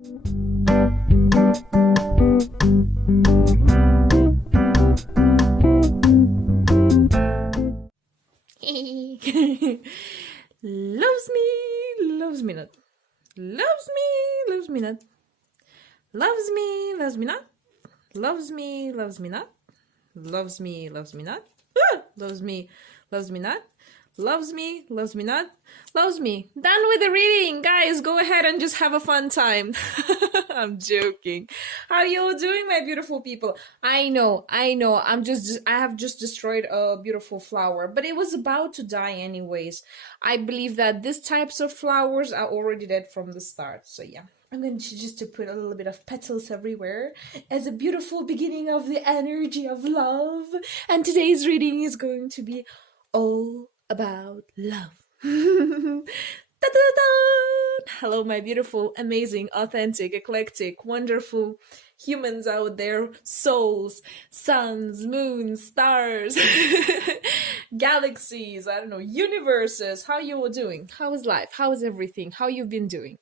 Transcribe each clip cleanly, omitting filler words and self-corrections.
Loves me, loves me not. Loves me, loves me not. Loves me, loves me not. Loves me, loves me not. Loves me, loves me not. Loves me, loves me not. Loves me, loves me not. Loves me. Done with the reading, guys. Go ahead and just have a fun time. I'm joking. How you all doing, my beautiful people? I know. I have just destroyed a beautiful flower, but it was about to die anyways. I believe that these types of flowers are already dead from the start. So yeah. I'm going to just to put a little bit of petals everywhere as a beautiful beginning of the energy of love. And today's reading is going to be all about love. Hello, my beautiful, amazing, authentic, eclectic, wonderful humans out there, souls, suns, moons, stars, galaxies, I don't know, universes. How you all doing? How is life? How is everything? How you've been doing?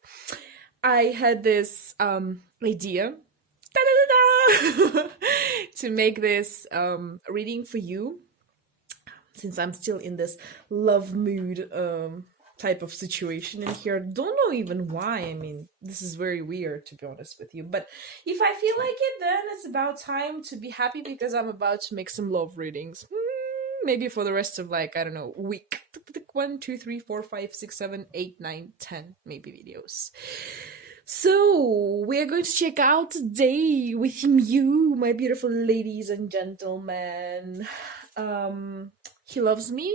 I had this idea to make this reading for you, since I'm still in this love mood type of situation in here. Don't know even why. I mean, this is very weird, to be honest with you. But if I feel like it, then it's about time to be happy, because I'm about to make some love readings. Maybe for the rest of, like, I don't know, week. 1, 2, 3, 4, 5, 6, 7, 8, 9, 10 maybe videos. So we are going to check out today with you, my beautiful ladies and gentlemen. He loves me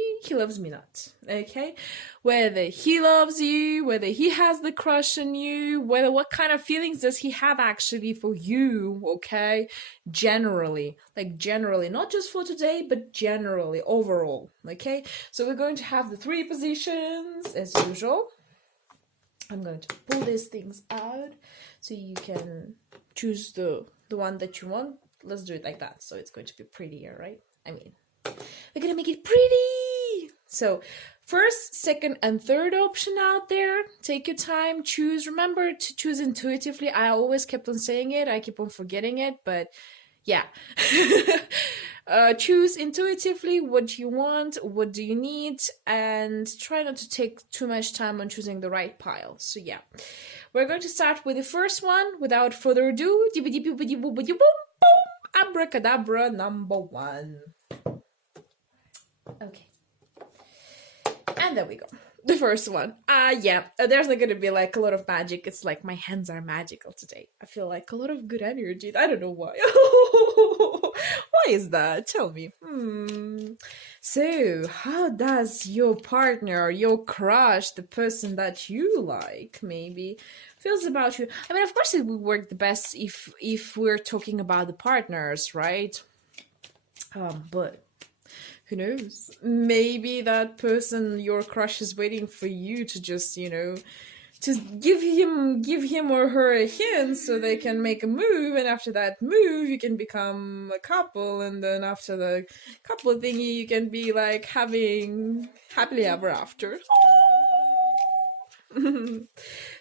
not. Okay, whether he loves you, whether he has the crush on you, whether what kind of feelings does he have actually for you. Okay, generally, not just for today, but generally, overall. Okay, so we're going to have the 3 positions as usual. I'm going to pull these things out so you can choose the one that you want. Let's do it like that, so it's going to be prettier, right? I mean, we're gonna make it pretty. So first, second, and third option out there. Take your time, choose. Remember to choose intuitively. I always kept on saying it. I keep on forgetting it, but yeah. Choose intuitively what you want, what do you need, and try not to take too much time on choosing the right pile. So yeah, we're going to start with the first one. Without further ado, abracadabra number 1. Okay. And there we go. The first one. Yeah, there's not gonna be like a lot of magic. It's like my hands are magical today. I feel like a lot of good energy. I don't know why. Why is that? Tell me. So, how does your partner, your crush, the person that you like, maybe, feels about you? I mean, of course it would work the best if we're talking about the partners, right? But who knows? Maybe that person, your crush, is waiting for you to just, to give him or her a hint so they can make a move, and after that move you can become a couple, and then after the couple thingy you can be like having happily ever after.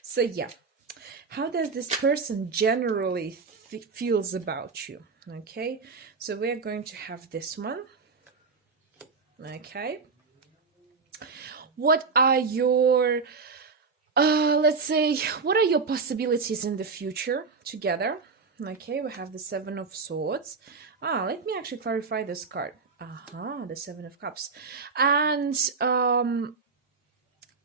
So yeah, how does this person generally feels about you? Okay, so we're going to have this one. Okay, what are your let's say, what are your possibilities in the future together? Okay, we have the 7 of Swords. Let me actually clarify this card. The 7 of Cups. And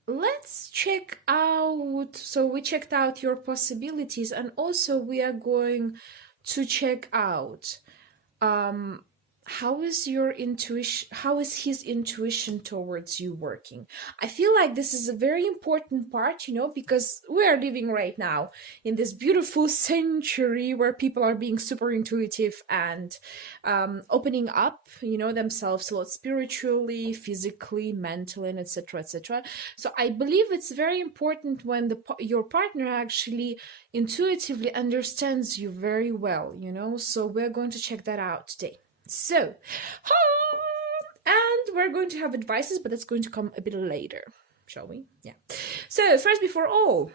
let's check out, so we checked out your possibilities, and also we are going to check out how is your intuition, how is his intuition towards you working? I feel like this is a very important part, because we are living right now in this beautiful century where people are being super intuitive and opening up, themselves a lot spiritually, physically, mentally, and etc., etc. So I believe it's very important when your partner actually intuitively understands you very well, so we're going to check that out today. So, and we're going to have advices, but that's going to come a bit later, shall we? Yeah. So, first before all,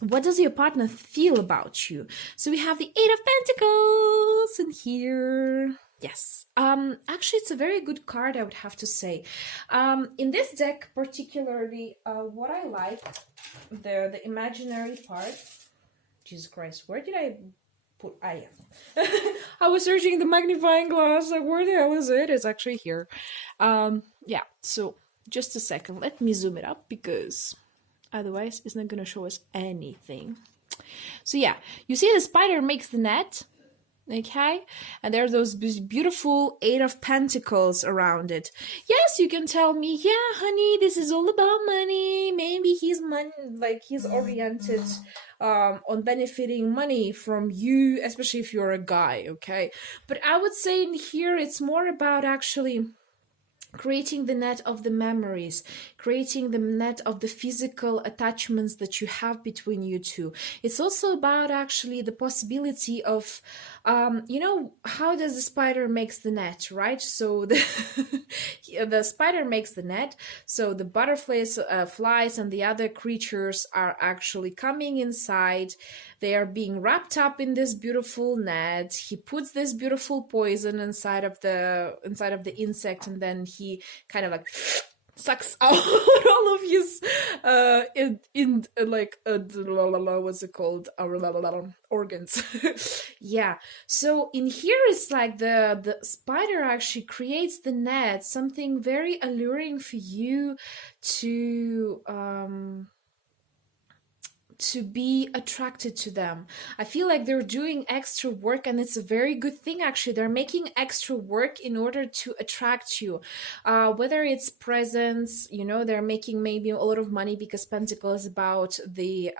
What does your partner feel about you? So we have the Eight of Pentacles in here. Yes. Actually, it's a very good card, I would have to say. In this deck, particularly, what I like, the imaginary part. Jesus Christ, where did I put? I am. I was searching the magnifying glass. Like, where the hell is it? It's actually here. Yeah. So just a second. Let me zoom it up because otherwise it's not gonna show us anything. So yeah, you see the spider makes the net, okay, and there are those beautiful Eight of Pentacles around it. Yes, you can tell me, yeah honey, this is all about money. Maybe he's money, like he's oriented on benefiting money from you, especially if you're a guy, okay. But I would say in here it's more about actually creating the net of the memories, creating the net of the physical attachments that you have between you two. It's also about actually the possibility of, how does the spider makes the net, right? So the spider makes the net, so the butterflies, flies, and the other creatures are actually coming inside. They are being wrapped up in this beautiful net. He puts this beautiful poison inside of the insect, and then he kind of like sucks out all of his what's it called, organs. Yeah. So in here it's like the spider actually creates the net, something very alluring for you to be attracted to them. I feel like they're doing extra work, and it's a very good thing actually. They're making extra work in order to attract you. Whether it's presents, they're making maybe a lot of money because Pentacle is about the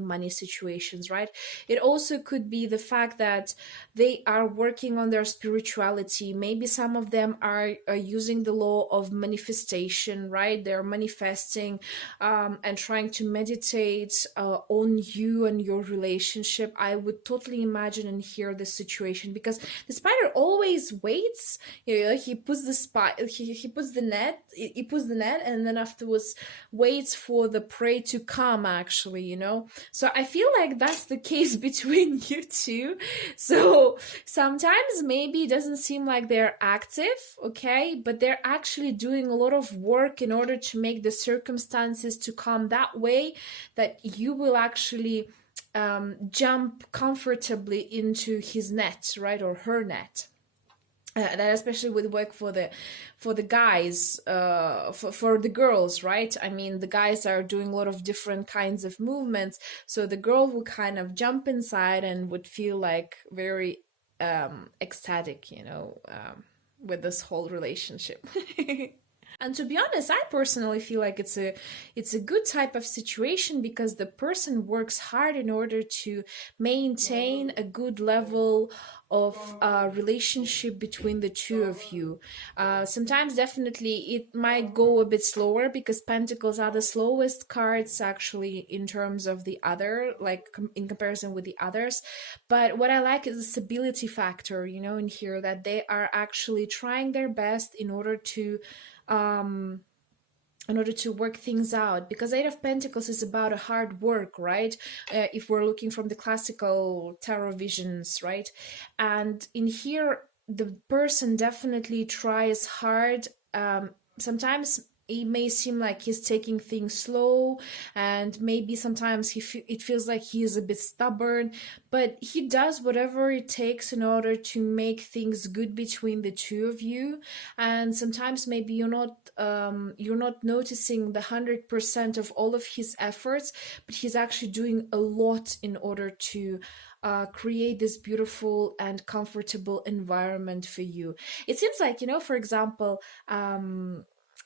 money situations, right? It also could be the fact that they are working on their spirituality. Maybe some of them are using the law of manifestation, right? They're manifesting and trying to meditate on you and your relationship. I would totally imagine and hear this situation, because the spider always waits. He puts the he puts the net, and then afterwards waits for the prey to come, actually. So I feel like that's the case between you two. So sometimes maybe it doesn't seem like they're active, okay, but they're actually doing a lot of work in order to make the circumstances to come that way that you will actually jump comfortably into his net, right, or her net. That especially would work for the guys, for the girls, right? I mean, the guys are doing a lot of different kinds of movements, so the girl will kind of jump inside and would feel like very ecstatic, with this whole relationship. And to be honest, I personally feel like it's a good type of situation, because the person works hard in order to maintain a good level of relationship between the two of you. Sometimes definitely it might go a bit slower, because Pentacles are the slowest cards actually in terms of the other, like in comparison with the others. But what I like is the stability factor, in here, that they are actually trying their best in order to work things out, because Eight of Pentacles is about a hard work, right? If we're looking from the classical tarot visions, right? And in here, the person definitely tries hard. Sometimes it may seem like he's taking things slow, and maybe sometimes it feels like he is a bit stubborn, but he does whatever it takes in order to make things good between the two of you. And sometimes maybe you're not noticing the 100% of all of his efforts, but he's actually doing a lot in order to create this beautiful and comfortable environment for you. It seems like, for example,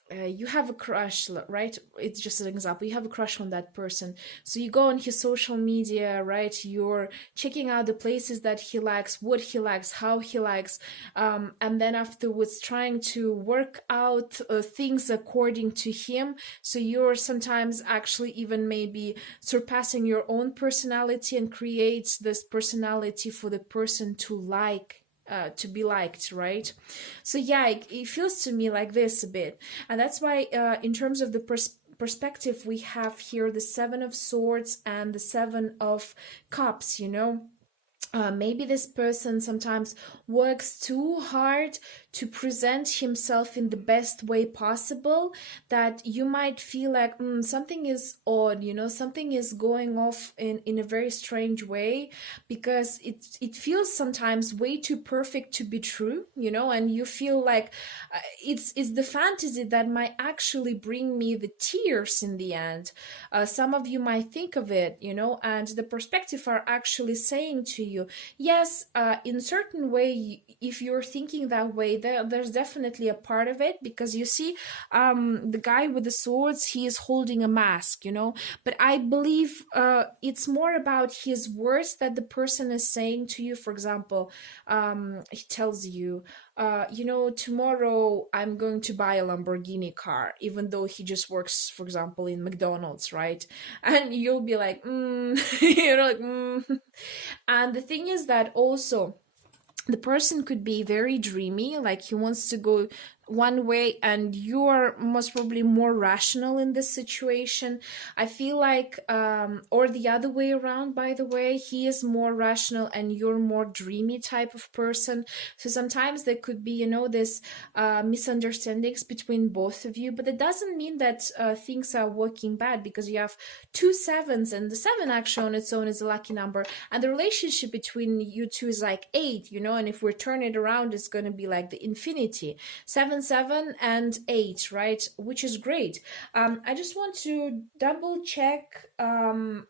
you have a crush, right? It's just an example. You have a crush on that person. So you go on his social media, right? You're checking out the places that he likes, what he likes, how he likes, and then afterwards trying to work out things according to him. So you're sometimes actually even maybe surpassing your own personality and creates this personality for the person to like. To be liked, right? So yeah, it feels to me like this a bit, and that's why in terms of the perspective, we have here the Seven of Swords and the Seven of Cups, you know. Maybe this person sometimes works too hard to present himself in the best way possible, that you might feel like something is odd, you know, something is going off in a very strange way, because it feels sometimes way too perfect to be true, you know, and you feel like it's the fantasy that might actually bring me the tears in the end. Some of you might think of it, you know, and the perspective are actually saying to you, yes, in certain way, if you're thinking that way, there's definitely a part of it, because you see, the guy with the swords, he is holding a mask, you know, but I believe it's more about his words that the person is saying to you. For example, he tells you, you know, tomorrow I'm going to buy a Lamborghini car, even though he just works, for example, in McDonald's, right? And you'll be like, you're like, And the thing is that also the person could be very dreamy, like he wants to go one way, and you're most probably more rational in this situation. I feel like, or the other way around, by the way, he is more rational and you're more dreamy type of person. So sometimes there could be, you know, this misunderstandings between both of you, but it doesn't mean that things are working bad, because you have two sevens, and the seven actually on its own is a lucky number, and the relationship between you two is like 8, you know, and if we turn it around, it's going to be like the infinity. 7, 7 and 8, right? Which is great. I just want to double check the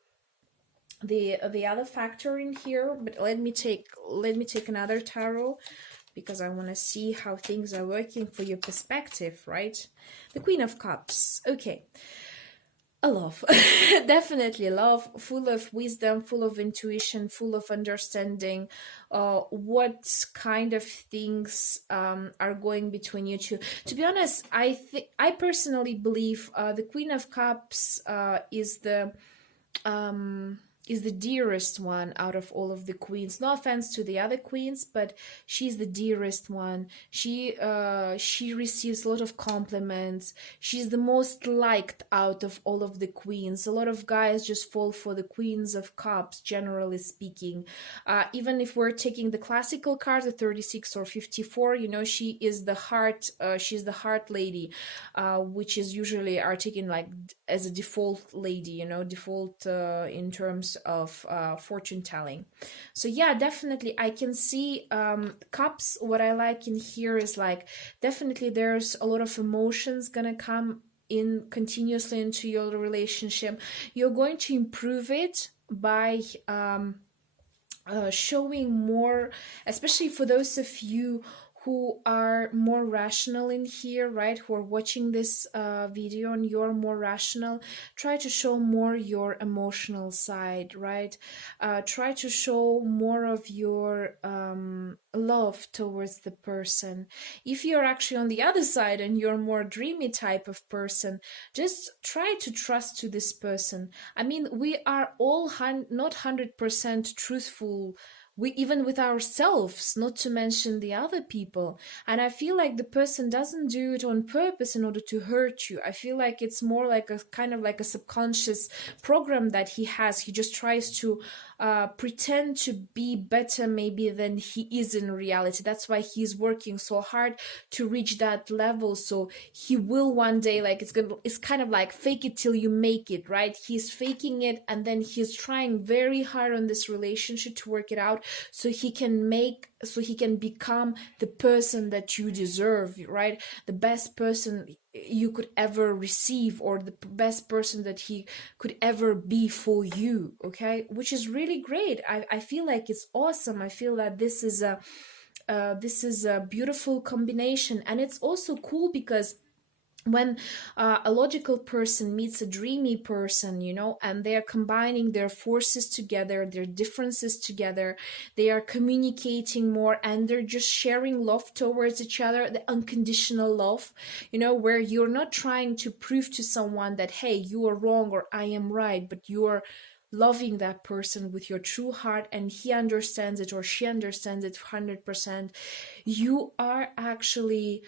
other factor in here, but let me take another tarot, because I want to see how things are working for your perspective, right? The Queen of Cups. Okay. A love. Definitely love, full of wisdom, full of intuition, full of understanding what kind of things are going between you two. To be honest, I personally believe the Queen of Cups is the dearest one out of all of the queens. No offense to the other queens, but she's the dearest one. She receives a lot of compliments. She's the most liked out of all of the queens. A lot of guys just fall for the Queens of Cups, generally speaking. Even if we're taking the classical cards, the 36 or 54, you know, she is the heart. She's the heart lady, which is usually are taken like as a default lady, you know, default in terms of fortune telling. So yeah, definitely I can see cups. What I like in here is like definitely there's a lot of emotions gonna come in continuously into your relationship. You're going to improve it by showing more, especially for those of you who are more rational in here, right? Who are watching this video and you're more rational, try to show more your emotional side, right? Try to show more of your love towards the person. If you're actually on the other side and you're more dreamy type of person, just try to trust to this person. I mean, we are all not 100% truthful, we even with ourselves, not to mention the other people. And I feel like the person doesn't do it on purpose in order to hurt you. I feel like it's more like a kind of like a subconscious program that he has. He just tries to pretend to be better maybe than he is in reality. That's why he's working so hard to reach that level, so he will one day, like it's kind of like fake it till you make it, right? He's faking it, and then he's trying very hard on this relationship to work it out, so he can become the person that you deserve, right? The best person you could ever receive, or the best person that he could ever be for you, okay? Which is really great. I feel like it's awesome. I feel that this is a beautiful combination, and it's also cool because when a logical person meets a dreamy person, you know, and they are combining their forces together, their differences together, they are communicating more, and they're just sharing love towards each other, the unconditional love, you know, where you're not trying to prove to someone that, hey, you are wrong or I am right, but you're loving that person with your true heart, and he understands it or she understands it 100%. You are actually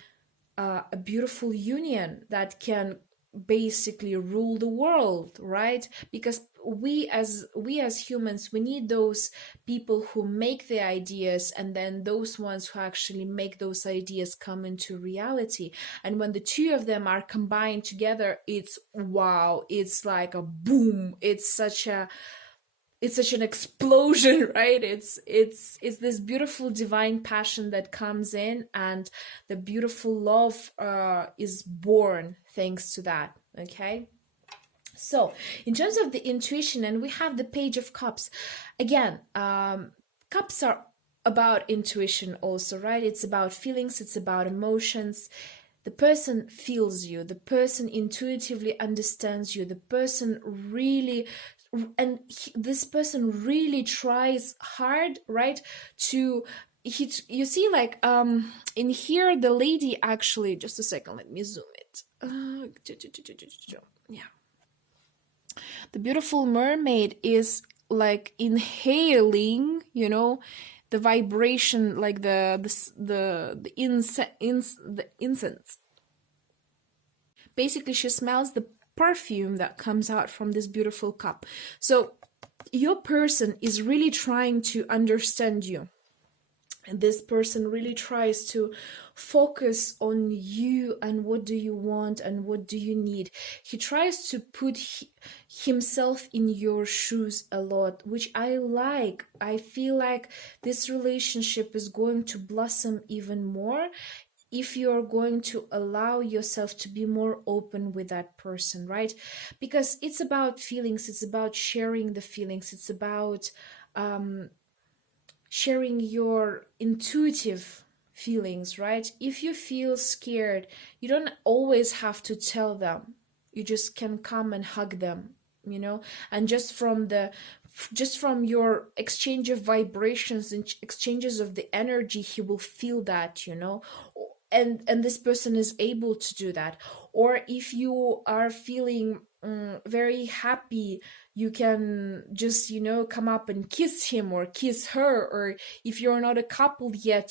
a beautiful union that can basically rule the world, right? Because we as humans, we need those people who make the ideas, and then those ones who actually make those ideas come into reality. And when the two of them are combined together, it's wow, it's like a boom. It's such an explosion, right? It's this beautiful divine passion that comes in, and the beautiful love is born thanks to that. Okay, so in terms of the intuition, and we have the Page of Cups again. Cups are about intuition also, right? It's about feelings, it's about emotions. The person feels you, the person intuitively understands you, the person really, and this person really tries hard, right? To you see, like, in here the lady actually, just a second, let me zoom it. Yeah, the beautiful mermaid is like inhaling, the vibration, like the incense. Basically, she smells the perfume that comes out from this beautiful cup. So your person is really trying to understand you. And this person really tries to focus on you and what do you want and what do you need. He tries to put himself in your shoes a lot, which I like. I feel like this relationship is going to blossom even more if you're going to allow yourself to be more open with that person, right? Because it's about feelings, it's about sharing the feelings, it's about sharing your intuitive feelings, right? If you feel scared, you don't always have to tell them. You just can come and hug them, and just from your exchange of vibrations and exchanges of the energy, he will feel that, and this person is able to do that. Or if you are feeling very happy, you can just come up and kiss him or kiss her. Or if you're not a couple yet,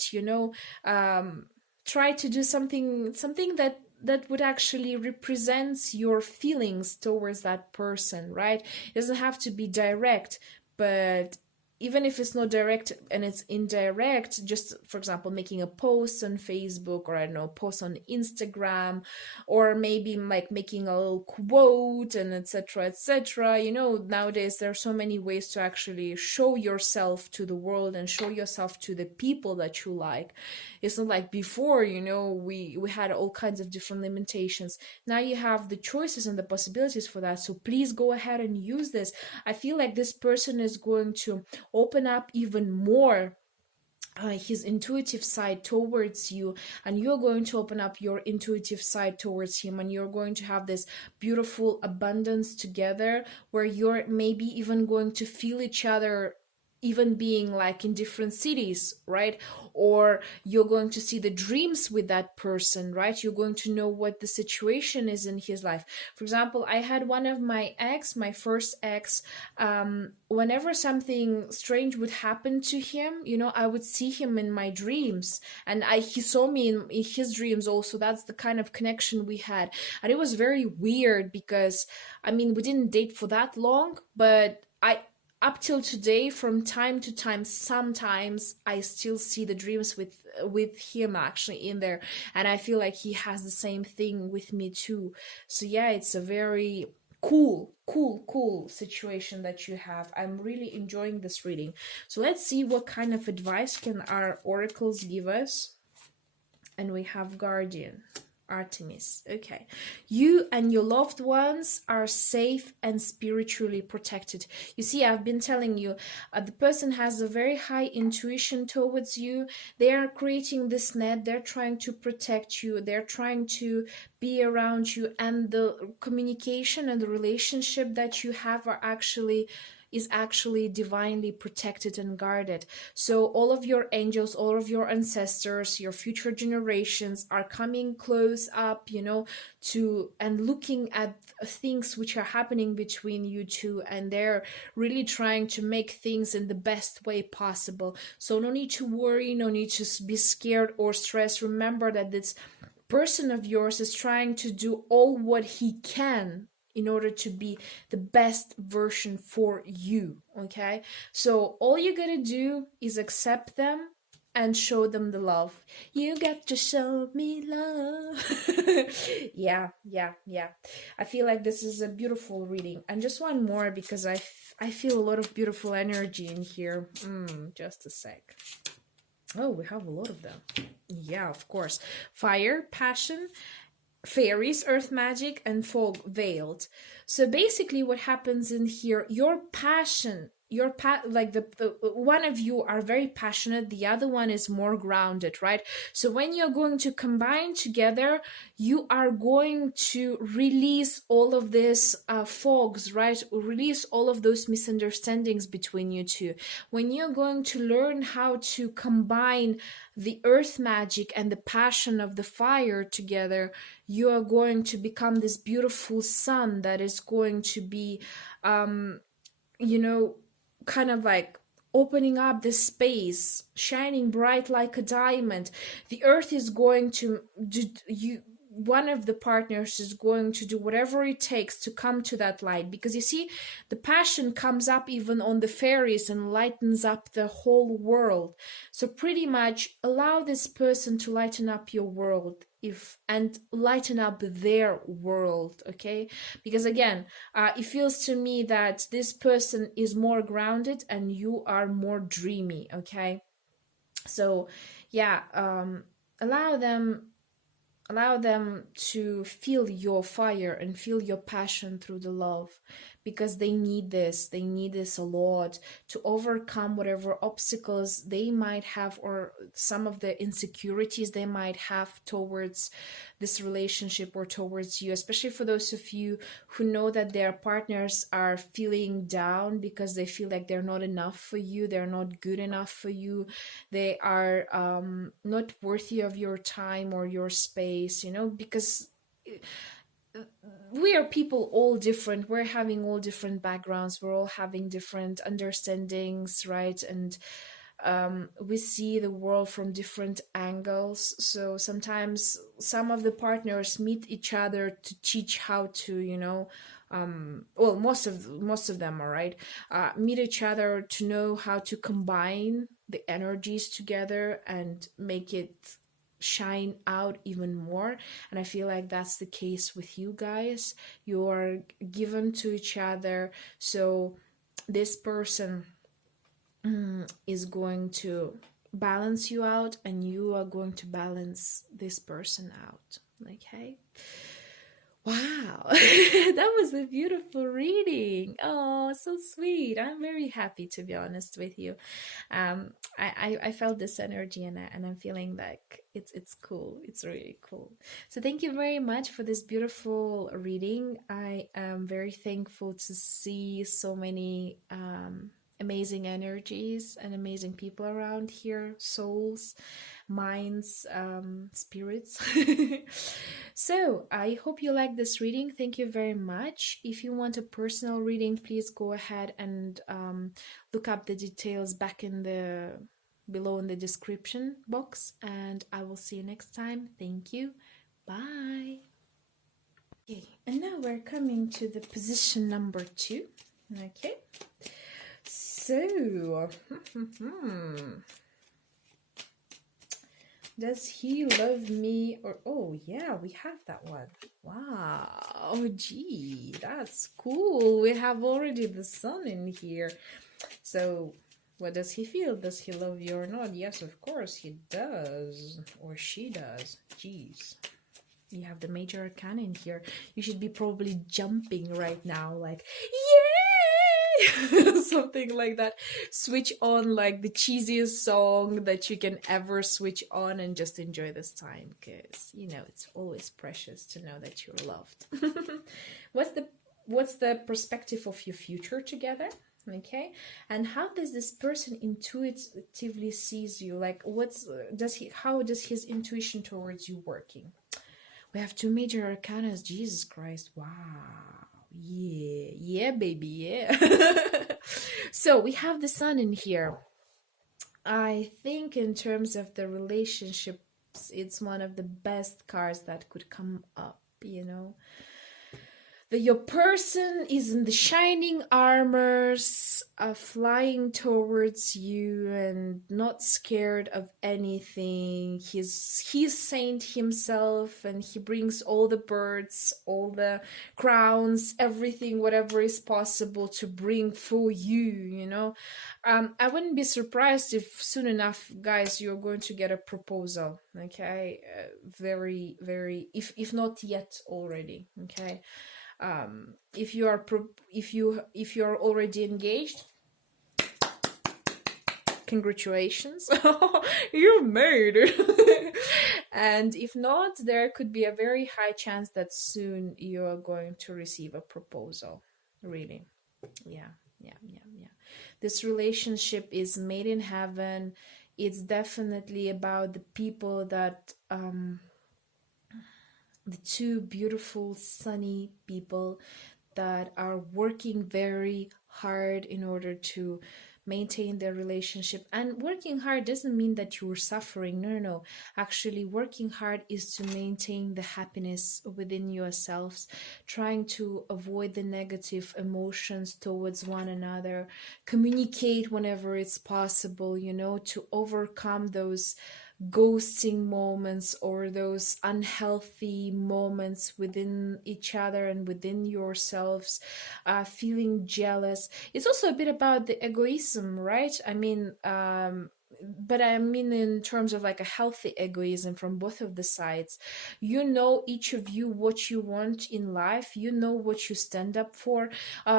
try to do something that would actually represents your feelings towards that person, right? It doesn't have to be direct, but even if it's not direct and it's indirect, just for example making a post on Facebook, or I don't know, post on Instagram, or maybe like making a little quote, and etc etc. Nowadays there are so many ways to actually show yourself to the world and show yourself to the people that you like. It's not like before, we had all kinds of different limitations. Now you have the choices and the possibilities for that, so please go ahead and use this. I feel like this person is going to open up even more his intuitive side towards you, and you're going to open up your intuitive side towards him, and you're going to have this beautiful abundance together, where you're maybe even going to feel each other even being like in different cities, right? Or you're going to see the dreams with that person, right? You're going to know what the situation is in his life. For example, I had one of my first ex, whenever something strange would happen to him, I would see him in my dreams, and he saw me in his dreams also. That's the kind of connection we had. And it was very weird because, we didn't date for that long, but up till today, from time to time, sometimes I still see the dreams with him actually in there, and I feel like he has the same thing with me too. So yeah, it's a very cool situation that you have. I'm really enjoying this reading. So let's see what kind of advice can our oracles give us. And we have Guardian. Artemis. Okay. You and your loved ones are safe and spiritually protected. You see, I've been telling you, the person has a very high intuition towards you. They are creating this net. They're trying to protect you. They're trying to be around you. And the communication and the relationship that you have is actually divinely protected and guarded. So all of your angels, all of your ancestors, your future generations are coming close up, to and looking at things which are happening between you two, and they're really trying to make things in the best way possible. So no need to worry, no need to be scared or stressed. Remember that person of yours is trying to do all what he can in order to be the best version for you. Okay, so all you gotta do is accept them and show them the love. You got to show me love. Yeah, yeah, yeah. I feel like this is a beautiful reading. And just one more, because I feel a lot of beautiful energy in here. Just a sec. Oh, we have a lot of them. Yeah, of course. Fire, passion, fairies, earth magic, and fog veiled. So basically what happens in here, your passion, like the one of you are very passionate, the other one is more grounded, right? So when you're going to combine together, you are going to release all of this fogs, right? Release all of those misunderstandings between you two. When you're going to learn how to combine the earth magic and the passion of the fire together, you are going to become this beautiful sun that is going to be, you know, kind of like opening up this space, shining bright like a diamond. The earth is going to do you. One of the partners is going to do whatever it takes to come to that light, because you see, the passion comes up even on the fairies and lightens up the whole world. So pretty much allow this person to lighten up your world, and lighten up their world. Okay, because again, it feels to me that this person is more grounded and you are more dreamy. Okay, so yeah, allow them to feel your fire and feel your passion through the love, because they need this a lot to overcome whatever obstacles they might have, or some of the insecurities they might have towards this relationship or towards you, especially for those of you who know that their partners are feeling down because they feel like they're not enough for you, they're not good enough for you, they are not worthy of your time or your space, because we are people all different, we're having all different backgrounds, we're all having different understandings, right? And we see the world from different angles. So sometimes some of the partners meet each other to teach how to, well, most of them, all right, meet each other to know how to combine the energies together and make it shine out even more. And I feel like that's the case with you guys. You are given to each other, so this person is going to balance you out, and you are going to balance this person out. Okay, wow. That was a beautiful reading. Oh, so sweet. I'm very happy, to be honest with you. I felt this energy, and I'm feeling like it's cool. It's really cool. So thank you very much for this beautiful reading. I am very thankful to see so many amazing energies and amazing people around here, souls, minds, spirits. So I hope you like this reading. Thank you very much. If you want a personal reading, please go ahead and look up the details back in the below in the description box, and I will see you next time. Thank you. Bye. Okay, and now we're coming to the position number 2. Okay, so does he love me, or oh yeah, we have that one. Wow, gee, that's cool. We have already the sun in here. So what does he feel? Does he love you or not? Yes, of course he does, or she does. Jeez, you have the major arcana in here. You should be probably jumping right now, like, yay! Something like that. Switch on like the cheesiest song that you can ever switch on, and just enjoy this time, because it's always precious to know that you're loved. What's the perspective of your future together? Okay, and how does this person intuitively sees you? Like, how does his intuition towards you working? We have 2 major arcanas. Jesus Christ. Wow. Yeah, baby, yeah. So we have the sun in here. I think in terms of the relationship Cups. It's one of the best cards that could come up, you know. That your person is in the shining armors, flying towards you and not scared of anything. He's saint himself, and he brings all the birds, all the crowns, everything, whatever is possible to bring for you, you know. I wouldn't be surprised if soon enough, guys, you're going to get a proposal, okay? Very, very, if not yet already, okay? If you are if you are already engaged, congratulations, you made it. And if not, there could be a very high chance that soon you are going to receive a proposal. Really, yeah. This relationship is made in heaven. It's definitely about the people that the two beautiful, sunny people that are working very hard in order to maintain their relationship. And working hard doesn't mean that you're suffering. No, no, no. Actually, working hard is to maintain the happiness within yourselves, trying to avoid the negative emotions towards one another, communicate whenever it's possible, you know, to overcome those ghosting moments or those unhealthy moments within each other and within yourselves, feeling jealous. It's also a bit about the egoism, right? I mean, but I mean in terms of like a healthy egoism from both of the sides. You know, each of you what you want in life. You know what you stand up for.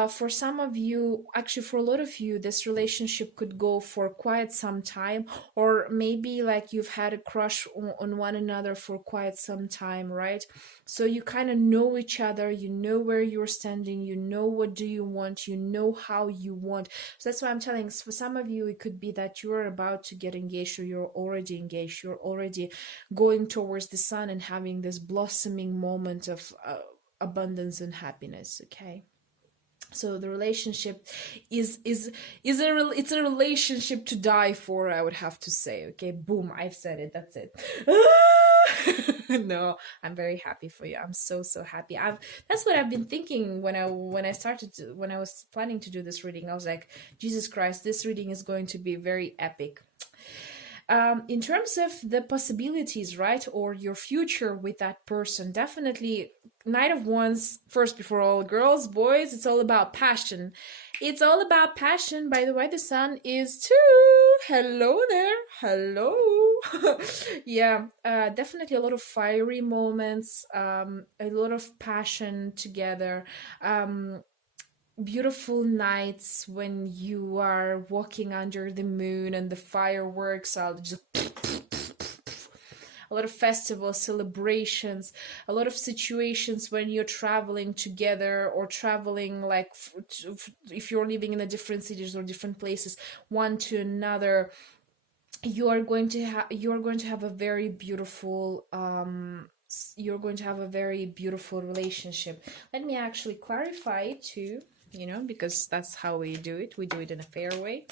For some of you, actually for a lot of you, this relationship could go for quite some time, or maybe like you've had a crush on one another for quite some time, right? So you kind of know each other, you know where you're standing, you know what do you want, you know how you want. So that's why I'm telling, for some of you it could be that you're about to get engaged, or you're already engaged, you're already going towards the sun and having this blossoming moment of abundance and happiness, okay? So the relationship it's a relationship to die for, I would have to say, okay? Boom, I've said it, that's it. No, I'm very happy for you. I'm so happy. That's what I've been thinking when I was planning to do this reading. I was like, Jesus Christ, this reading is going to be very epic. In terms of the possibilities, right, or your future with that person, definitely Knight of Wands, first before all, girls, boys, it's all about passion. It's all about passion. By the way, the sun is too. Hello there. Hello. Yeah, definitely a lot of fiery moments, a lot of passion together. Beautiful nights when you are walking under the moon and the fireworks are just a lot of festivals, celebrations, a lot of situations when you're traveling together, or traveling like if you're living in a different cities or different places, one to another. You're going to have a very beautiful you're going to have a very beautiful relationship. Let me actually clarify it too, you know, because that's how we do it. We do it in a fair way.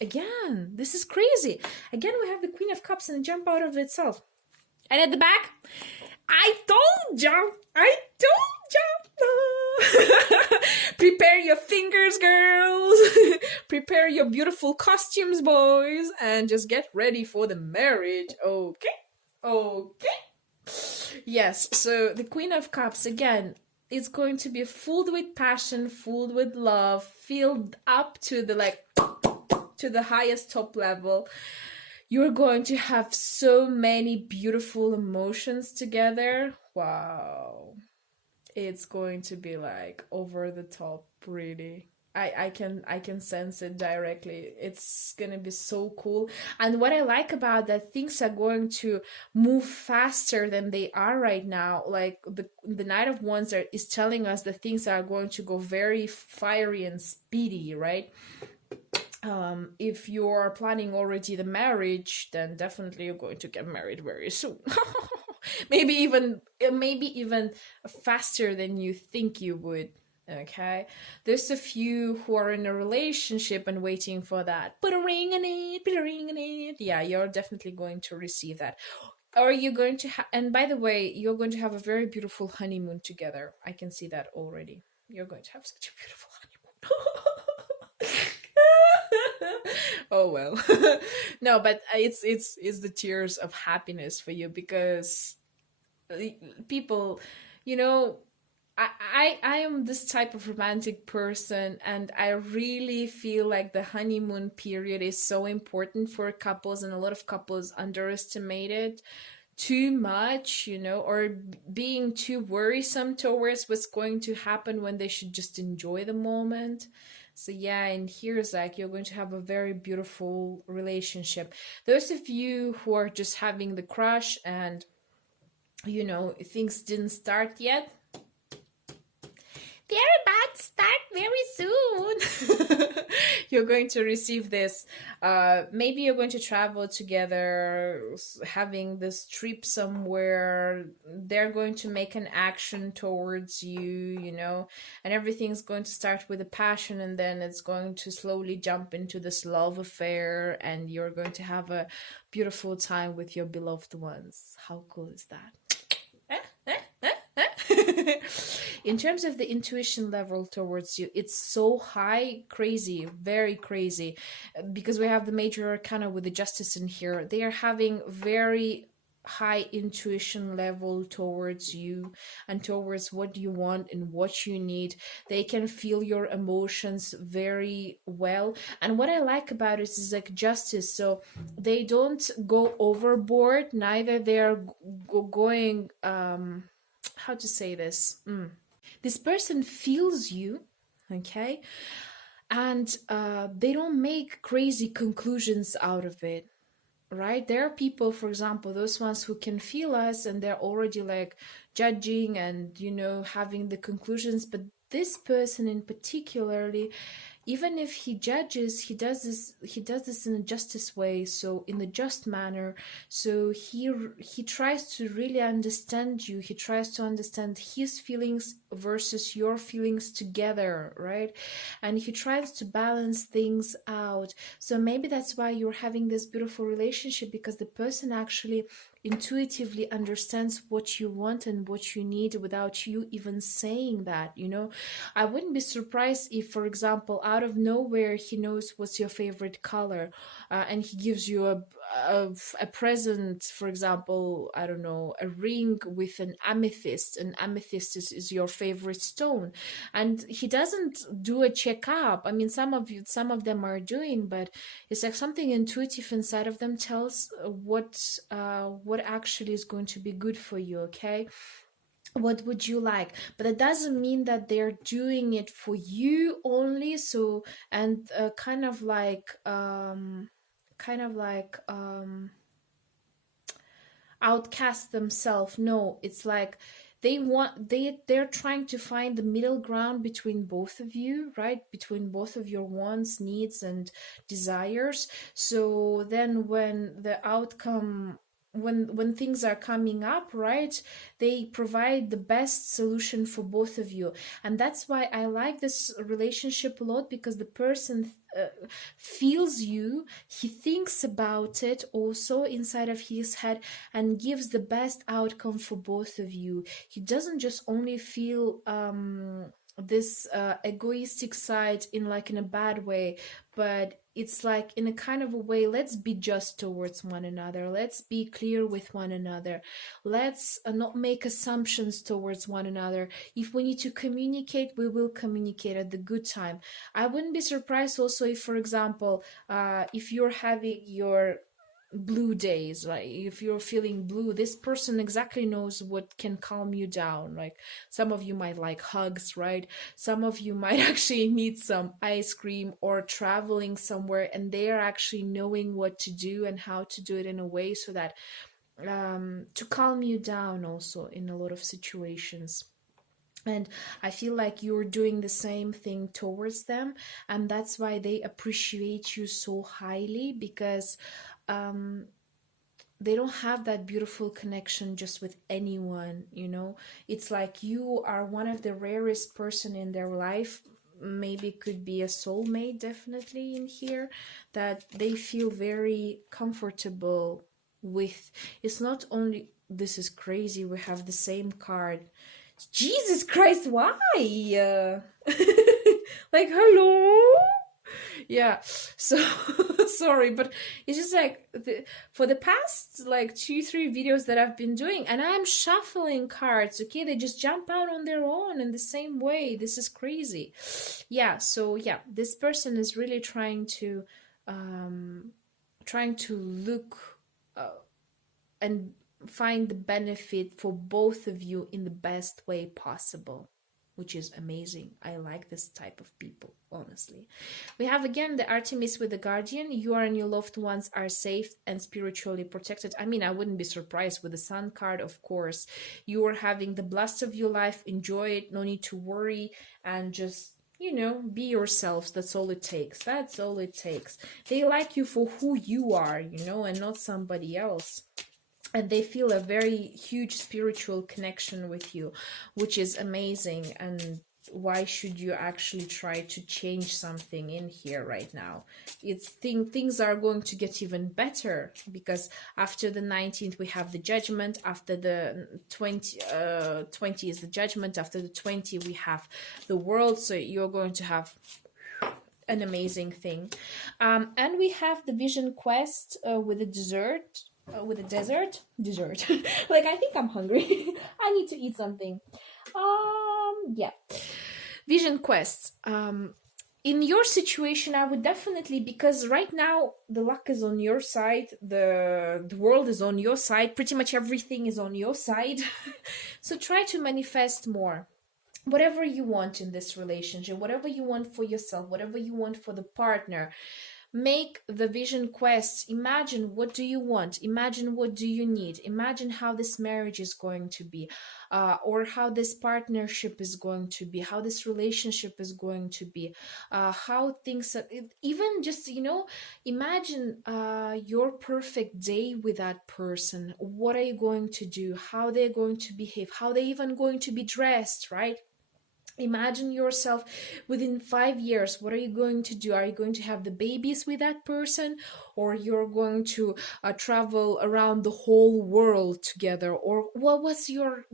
Again, this is crazy. Again, we have the Queen of Cups and the jump out of itself. And at the back, I told you. Prepare your fingers, girls. Prepare your beautiful costumes, boys. And just get ready for the marriage. Okay. Yes, so the Queen of Cups, again, is going to be filled with passion, filled with love, filled up to the highest top level. You're going to have so many beautiful emotions together. Wow. It's going to be like over the top, really. I can sense it directly. It's gonna be so cool. And what I like about that, things are going to move faster than they are right now. Like the Knight of Wands is telling us that things are going to go very fiery and speedy, right? If you're planning already the marriage, then definitely you're going to get married very soon. maybe even faster than you think you would. Okay, there's a few who are in a relationship and waiting for that. Put a ring in it. Yeah, you're definitely going to receive that. Or you're going to and by the way, you're going to have a very beautiful honeymoon together. I can see that already. You're going to have such a beautiful honeymoon. Oh well. No, but it's the tears of happiness for you because uh, people, you know, I am this type of romantic person, and I really feel like the honeymoon period is so important for couples, and a lot of couples underestimate it too much, or being too worrisome towards what's going to happen when they should just enjoy the moment. So yeah, and here's like you're going to have a very beautiful relationship. Those of you who are just having the crush and things didn't start yet, they're about to start very soon. You're going to receive this. Maybe you're going to travel together, having this trip somewhere. They're going to make an action towards you, and everything's going to start with a passion, and then it's going to slowly jump into this love affair, and you're going to have a beautiful time with your beloved ones. How cool is that? In terms of the intuition level towards you, it's so high, crazy, very crazy, because we have the major arcana with the justice in here. They are having very high intuition level towards you and towards what you want and what you need. They can feel your emotions very well, and what I like about it is like justice, so they don't go overboard, neither they're going how to say this. This person feels you, okay, and they don't make crazy conclusions out of it, right? There are people, for example, those ones who can feel us and they're already like judging and having the conclusions, but this person in particularly, even if he judges, he does this in a justice way, so in the just manner. So he tries to really understand you. He tries to understand his feelings versus your feelings together, right? And he tries to balance things out. So maybe that's why you're having this beautiful relationship, because the person actually intuitively understands what you want and what you need without you even saying that. I wouldn't be surprised if, for example, out of nowhere he knows what's your favorite color, and he gives you a present, for example, I don't know, a ring with an amethyst. An amethyst is your favorite stone, and he doesn't do a checkup. I mean, some of them are doing, but it's like something intuitive inside of them tells what actually is going to be good for you, okay? What would you like? But it doesn't mean that they're doing it for you only. So, and outcast themselves. No, it's like they're trying to find the middle ground between both of you, right? Between both of your wants, needs, and desires. So then when the outcome, when things are coming up, right, they provide the best solution for both of you. And that's why I like this relationship a lot, because the person feels you, he thinks about it also inside of his head, and gives the best outcome for both of you. He doesn't just only feel this egoistic side in a bad way, but it's like in a kind of a way, let's be just towards one another, let's be clear with one another, let's not make assumptions towards one another. If we need to communicate, we will communicate at the good time. I wouldn't be surprised also if, for example, if you're having your blue days, like if you're feeling blue, this person exactly knows what can calm you down. Like some of you might like hugs, right? Some of you might actually need some ice cream or traveling somewhere, and they're actually knowing what to do and how to do it in a way so that to calm you down also in a lot of situations. And I feel like you're doing the same thing towards them, and that's why they appreciate you so highly, because um, they don't have that beautiful connection just with anyone. It's like you are one of the rarest person in their life. Maybe it could be a soulmate, definitely in here, that they feel very comfortable with, it's not only, this is crazy, we have the same card. Jesus Christ, why? Like, hello? Yeah, so sorry, but it's just like for the past like 2-3 videos that I've been doing, and I'm shuffling cards, okay, they just jump out on their own in the same way. This is crazy. Yeah, so yeah, this person is really trying to look and find the benefit for both of you in the best way possible, which is amazing. I like this type of people, honestly. We have again the Artemis with the Guardian. You and your loved ones are safe and spiritually protected. I mean, I wouldn't be surprised with the Sun card, of course. You are having the blast of your life. Enjoy it. No need to worry, and just, you know, be yourselves. That's all it takes. That's all it takes. They like you for who you are, you know, and not somebody else. And they feel a very huge spiritual connection with you, which is amazing. And why should you actually try to change something in here right now? Things are going to get even better, because after the 19th we have the Judgment, after the 20 is the Judgment, after the 20 we have the World. So you're going to have an amazing thing. And we have the Vision Quest with the dessert. Like, I think I'm hungry. I need to eat something. Yeah, Vision Quest. In your situation, I would definitely, because right now the luck is on your side, the world is on your side, pretty much everything is on your side. So try to manifest more. Whatever you want in this relationship, whatever you want for yourself, whatever you want for the partner, make the Vision Quest. Imagine, what do you want? Imagine, what do you need? Imagine how this marriage is going to be, or how this partnership is going to be, how this relationship is going to be, how things are, even just, you know, imagine your perfect day with that person. What are you going to do? How they're going to behave? How they're even going to be dressed, right? Imagine yourself within 5 years. What are you going to do? Are you going to have the babies with that person, or you're going to travel around the whole world together? Or what's your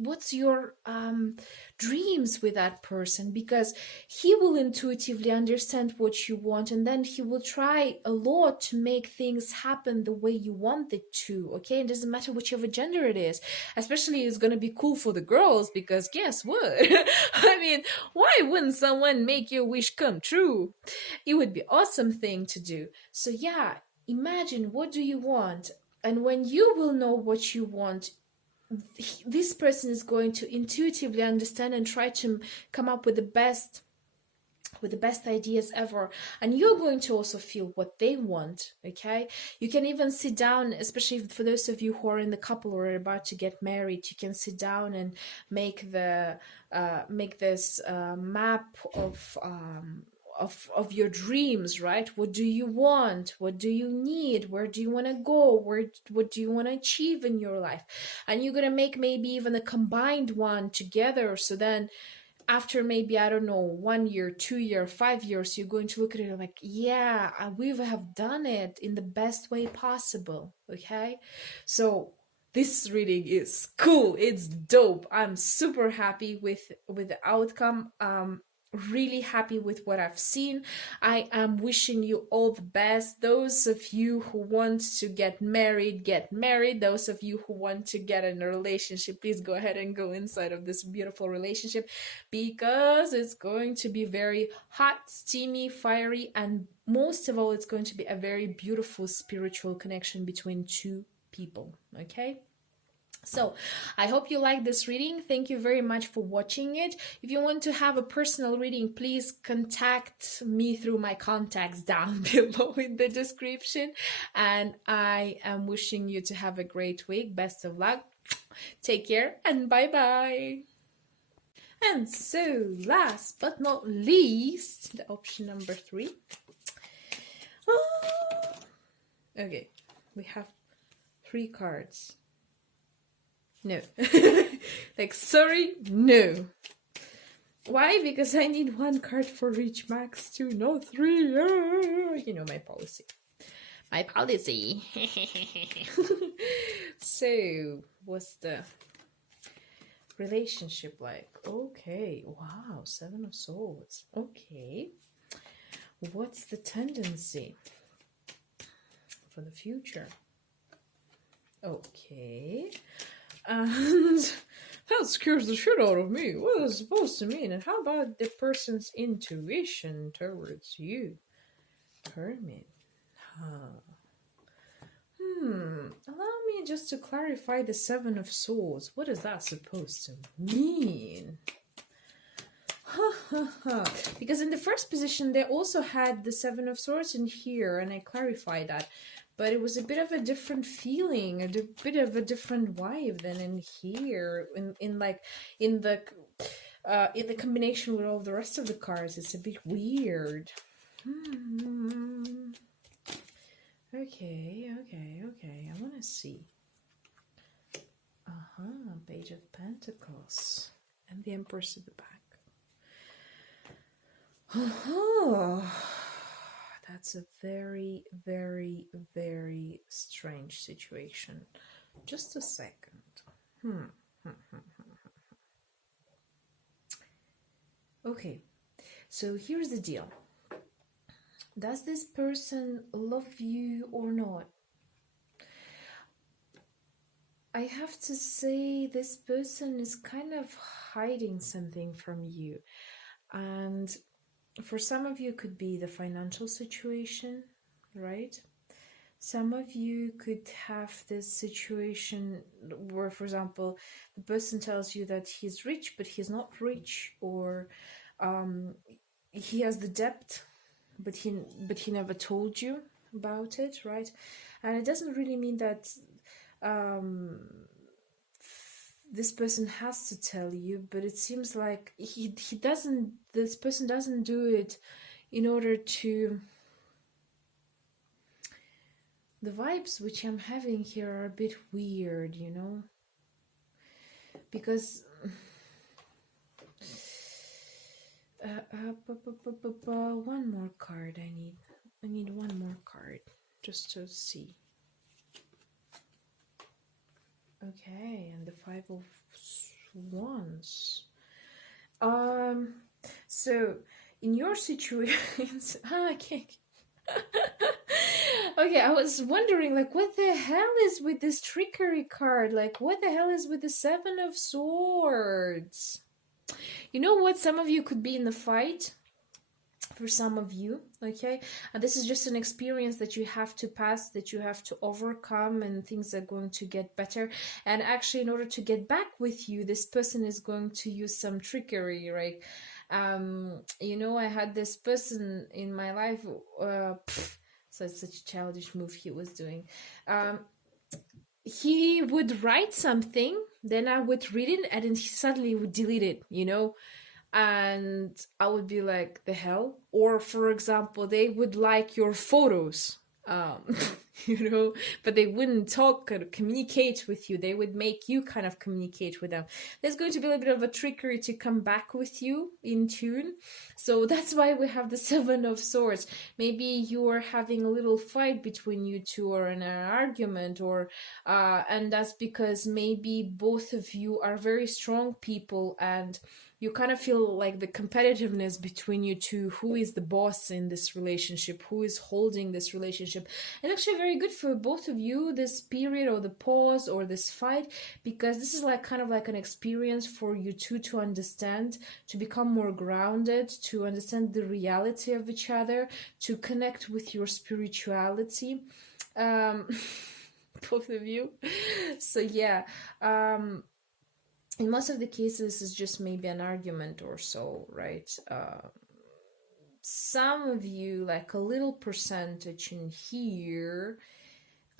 dreams with that person? Because he will intuitively understand what you want, and then he will try a lot to make things happen the way you want it to. Okay, it doesn't matter whichever gender it is. Especially, it's going to be cool for the girls, because guess what? I mean, why wouldn't someone make your wish come true? It would be an awesome thing to do. So yeah, imagine, what do you want? And when you will know what you want, this person is going to intuitively understand and try to come up with the best ideas ever, and you're going to also feel what they want. Okay, you can even sit down, especially for those of you who are in the couple or are about to get married, you can sit down and make this map of your dreams, right? What do you want? What do you need? Where do you want to go? What do you want to achieve in your life? And you're gonna make maybe even a combined one together. So then after maybe, I don't know, 1 year, 2 year, 5 years, you're going to look at it like, yeah, we have done it in the best way possible. Okay, so this reading is cool. It's dope. I'm super happy with the outcome. Really happy with what I've seen. I am wishing you all the best. Those of you who want to get married, get married. Those of you who want to get in a relationship, please go ahead and go inside of this beautiful relationship, because it's going to be very hot, steamy, fiery, and most of all, it's going to be a very beautiful spiritual connection between two people. Okay, so I hope you like this reading. Thank you very much for watching it. If you want to have a personal reading, please contact me through my contacts down below in the description. And I am wishing you to have a great week. Best of luck. Take care and bye-bye. And so last but not least, the option number 3. Okay, we have 3 cards. No. Like, sorry, no. Why? Because I need 1 card for each max 2, not 3. You know my policy. My policy. So, what's the relationship like? Okay, wow, Seven of Swords. Okay, what's the tendency for the future? Okay, and that scares the shit out of me. What is it supposed to mean? And how about the person's intuition towards you? Hermit. Huh. Allow me just to clarify the Seven of Swords. What is that supposed to mean? Because in the first position, they also had the Seven of Swords in here, and I clarified that. But it was a bit of a different feeling, a bit of a different vibe than in here. In the combination with all the rest of the cards, it's a bit weird. Okay. I want to see. Page of Pentacles. And the Empress at the back. That's a very, very, very strange situation. Just a second. Okay, so here's the deal. Does this person love you or not? I have to say this person is kind of hiding something from you. And for some of you, it could be the financial situation, right? Some of you could have this situation where, for example, the person tells you that he's rich, but he's not rich, or he has the debt, but he never told you about it, right? And it doesn't really mean that this person has to tell you, but it seems like this person doesn't do it in order to... The vibes which I'm having here are a bit weird, you know? Because one more card I need one more card just to see. Okay, and the Five of Wands. So in your situation, I can't. Okay, I was wondering, like, what the hell is with this trickery card? Like, what the hell is with the Seven of Swords? You know what? Some of you could be in the fight. For some of you, okay? And this is just an experience that you have to pass, that you have to overcome, and things are going to get better. And actually, in order to get back with you, this person is going to use some trickery, right? You know, I had this person in my life, so it's such a childish move he was doing. He would write something, then I would read it, and then he suddenly would delete it, you know? And I would be like, the hell? Or, for example, they would like your photos, you know, but they wouldn't talk or communicate with you. They would make you kind of communicate with them. There's going to be a little bit of a trickery to come back with you in tune. So that's why we have the Seven of Swords. Maybe you're having a little fight between you two, or an argument, or and that's because maybe both of you are very strong people, and you kind of feel like the competitiveness between you two, who is the boss in this relationship, who is holding this relationship. And actually very good for both of you, this period, or the pause, or this fight, because this is like kind of like an experience for you two to understand, to become more grounded, to understand the reality of each other, to connect with your spirituality. Both of you. So yeah, in most of the cases, it's just maybe an argument or so, right? Some of you, like a little percentage in here,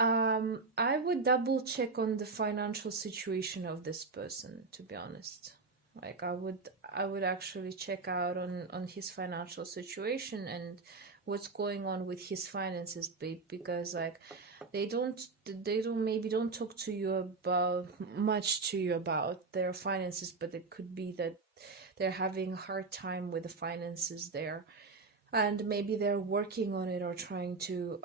I would double check on the financial situation of this person, to be honest. Like I would actually check out on his financial situation and what's going on with his finances, babe, because like they don't talk to you about their finances, but it could be that they're having a hard time with the finances there. and maybe they're working on it or trying to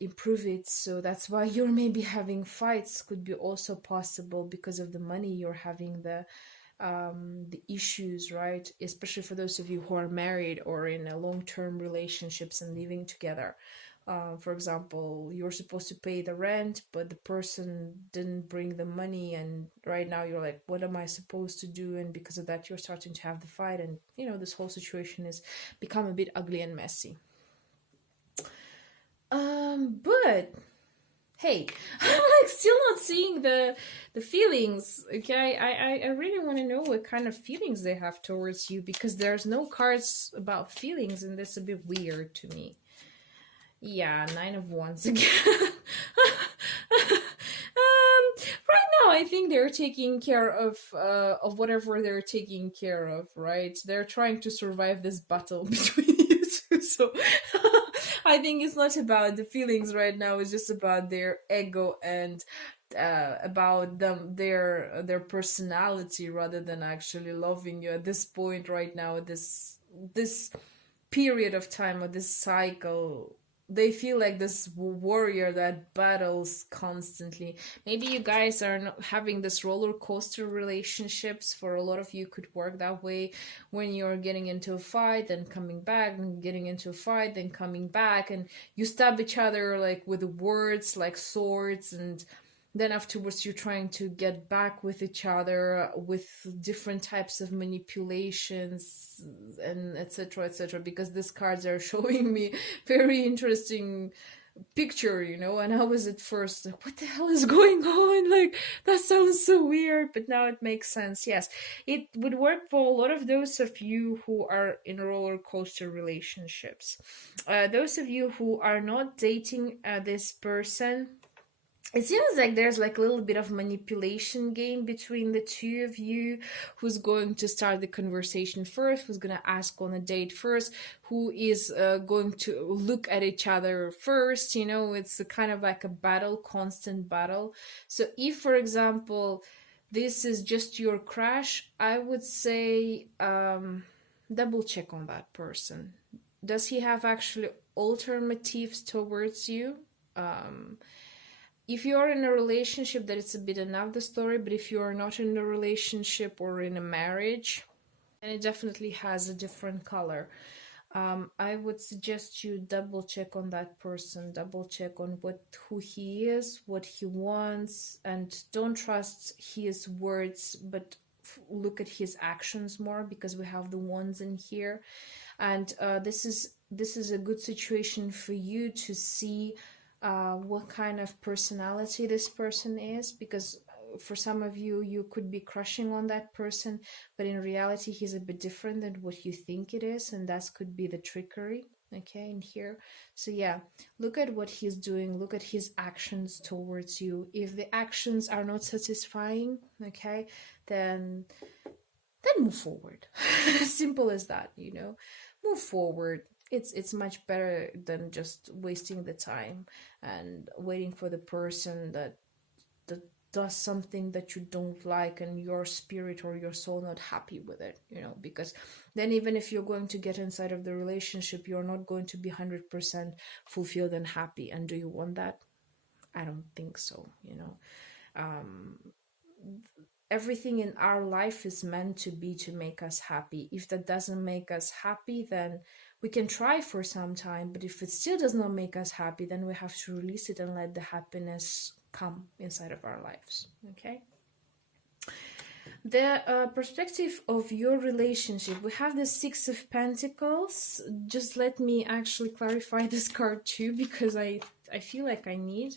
improve it. So that's why you're maybe having fights, could be also possible because of the money. You're having the issues, right? Especially for those of you who are married or in a long-term relationships and living together. For example, you're supposed to pay the rent, but the person didn't bring the money, and right now you're like, what am I supposed to do? And because of that, you're starting to have the fight, and this whole situation is become a bit ugly and messy. But hey, I'm like still not seeing the feelings. Okay, I really want to know what kind of feelings they have towards you, because there's no cards about feelings, and that's a bit weird to me. Yeah, 9 of Wands again. Right now, I think they're taking care of whatever they're taking care of. Right, they're trying to survive this battle between you two. So I think it's not about the feelings right now. It's just about their ego and about their personality, rather than actually loving you at this point right now. This period of time, or this cycle, they feel like this warrior that battles constantly. Maybe you guys are not having this roller coaster relationships. For a lot of you, could work that way, when you're getting into a fight, then coming back, and getting into a fight, then coming back, and you stab each other like with words like swords, and then afterwards you're trying to get back with each other with different types of manipulations, and etc etc, because these cards are showing me very interesting picture, and I was at first like, what the hell is going on? Like, that sounds so weird, but now it makes sense. Yes, it would work for a lot of those of you who are in roller coaster relationships. Those of you who are not dating this person, it seems like there's like a little bit of manipulation game between the two of you. Who's going to start the conversation first? Who's going to ask on a date first? Who is going to look at each other first? It's a kind of like a battle, constant battle. So if, for example, this is just your crush, I would say double check on that person. Does he have actually alternatives towards you? If you are in a relationship, that it's a bit enough the story, but if you are not in a relationship or in a marriage, then it definitely has a different color. I would suggest you double check on that person, double check on who he is, what he wants, and don't trust his words, but look at his actions more, because we have the wands in here, and this is a good situation for you to see what kind of personality this person is, because for some of you, you could be crushing on that person, but in reality, he's a bit different than what you think it is, and that could be the trickery, okay, in here. So yeah, look at what he's doing, look at his actions towards you. If the actions are not satisfying, okay, then move forward. Simple as that, move forward. It's much better than just wasting the time and waiting for the person that does something that you don't like, and your spirit or your soul not happy with it, because then even if you're going to get inside of the relationship, you're not going to be 100% fulfilled and happy. And do you want that? I don't think so. Everything in our life is meant to be to make us happy. If that doesn't make us happy, then we can try for some time, but if it still does not make us happy, then we have to release it and let the happiness come inside of our lives. Okay, the perspective of your relationship, we have the Six of Pentacles. Just let me actually clarify this card too, because I feel like I need.